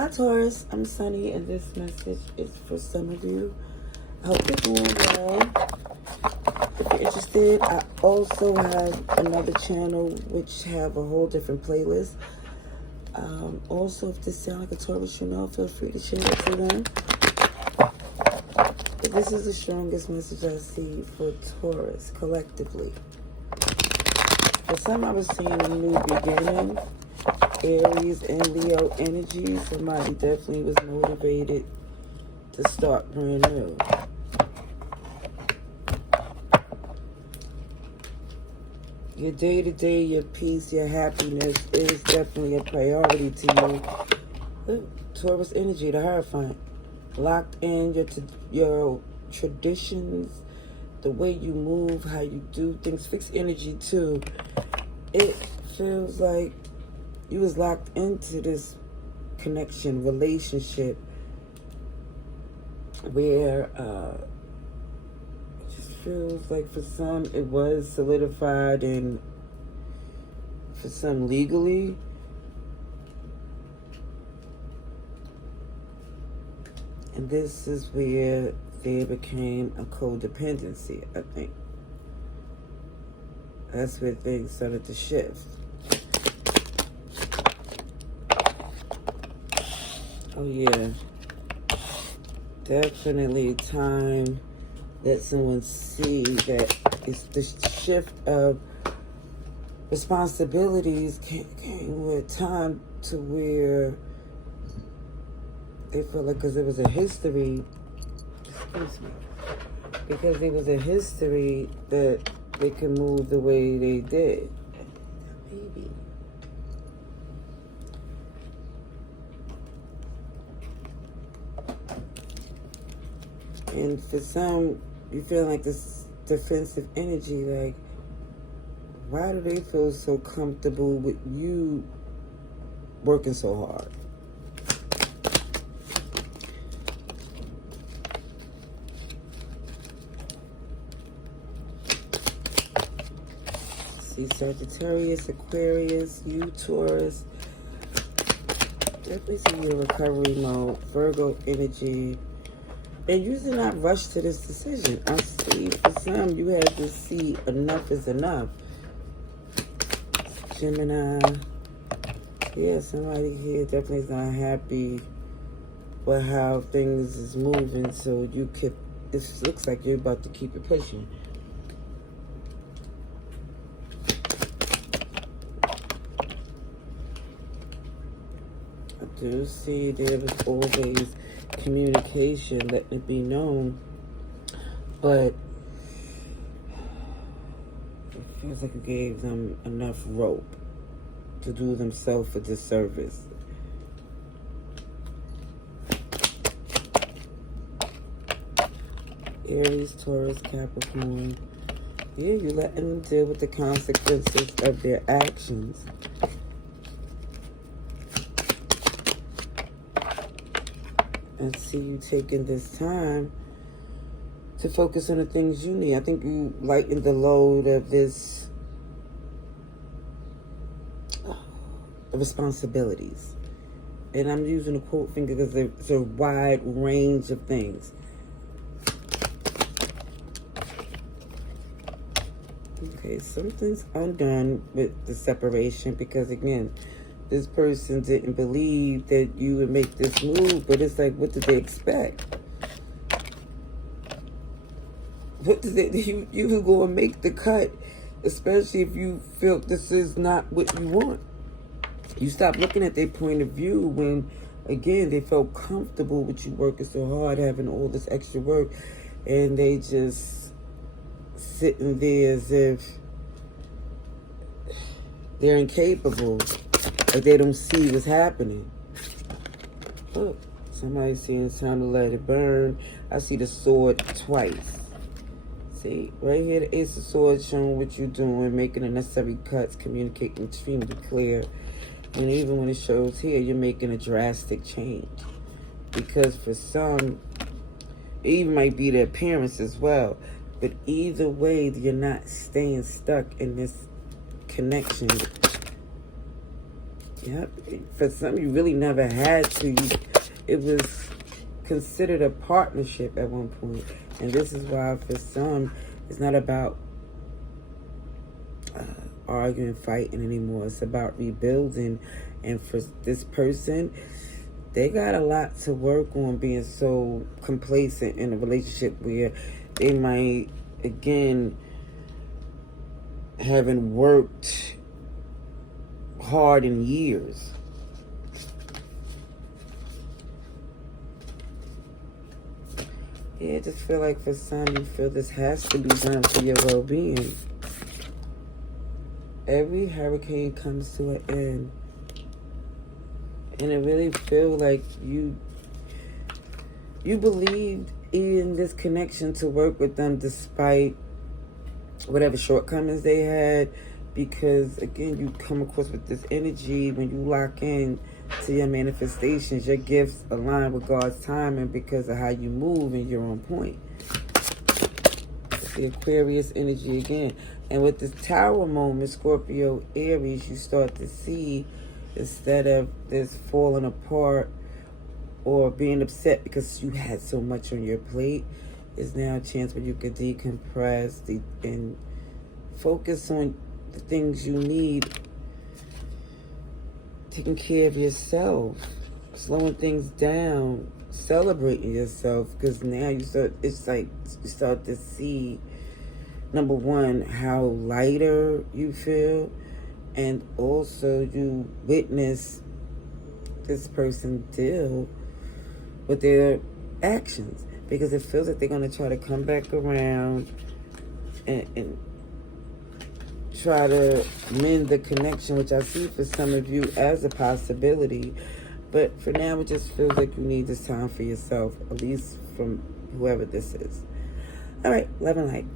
Hi Taurus, I'm Sunny and this message is for some of you. I hope you're doing well. If you're interested, I also have another channel which have a whole different playlist. Also, if this sounds like a Taurus you know, feel free to share it to them. But this is the strongest message I see for Taurus collectively. For some, I was seeing a new beginning. Aries and Leo energy. Somebody definitely was motivated to start brand new. Your day-to-day, your peace, your happiness is definitely a priority to you. Ooh, Taurus energy, the Hierophant. Locked in your traditions, the way you move, how you do things. Fixed energy too. It feels like you was locked into this connection, relationship, where it just feels like for some it was solidified and for some legally. And this is where there became a codependency, I think. That's where things started to shift. Oh yeah, definitely time that someone see that it's the shift of responsibilities came with time to where they feel like because there was a history, excuse me, because there was a history that they can move the way they did. Maybe. And for some, you feel like this defensive energy, like, why do they feel so comfortable with you working so hard? See Sagittarius, Aquarius, you Taurus. Definitely see your recovery mode, Virgo energy. And you did not rush to this decision. I see for some, you had to see enough is enough. Gemini. Yeah, somebody here definitely is not happy with how things is moving. So you keep, this looks like you're about to keep it pushing. I do see there was always communication, letting it be known, but it feels like you gave them enough rope to do themselves a disservice. Aries, Taurus, Capricorn. Yeah, you letting them deal with the consequences of their actions. And see you taking this time to focus on the things you need. I think you lighten the load of this responsibilities. And I'm using a quote finger because it's a wide range of things. Okay, something's undone with the separation because, again, this person didn't believe that you would make this move, but it's like, what did they expect? What did they, you were going to make the cut, especially if you felt this is not what you want. You stop looking at their point of view when, again, they felt comfortable with you working so hard, having all this extra work, and they just sitting there as if they're incapable. Like they don't see what's happening. Look, somebody's saying it's time to let it burn. I see the sword twice. See, right here, the Ace of Swords showing what you're doing, making the necessary cuts, communicating extremely clear. And even when it shows here, you're making a drastic change. Because for some, it even might be the appearance as well. But either way, you're not staying stuck in this connection. Yep. For some, you really never had to. It was considered a partnership at one point. And this is why for some, it's not about arguing, fighting anymore. It's about rebuilding. And for this person, they got a lot to work on, being so complacent in a relationship where they might, again, haven't worked hard in years. Yeah, I just feel like for some, you feel this has to be done for your well-being. Every hurricane comes to an end. And I really feel like you believed in this connection to work with them despite whatever shortcomings they had. Because, again, you come across with this energy when you lock in to your manifestations. Your gifts align with God's timing because of how you move, and you're on point. It's the Aquarius energy again. And with this Tower moment, Scorpio, Aries, you start to see, instead of this falling apart or being upset because you had so much on your plate, is now a chance where you could decompress and focus on the things you need, taking care of yourself, slowing things down, celebrating yourself, because now you start to see, number one, how lighter you feel, and also you witness this person deal with their actions, because it feels like they're going to try to come back around and try to mend the connection, which I see for some of you as a possibility. But for now, it just feels like you need this time for yourself, at least from whoever this is. All right, love and light.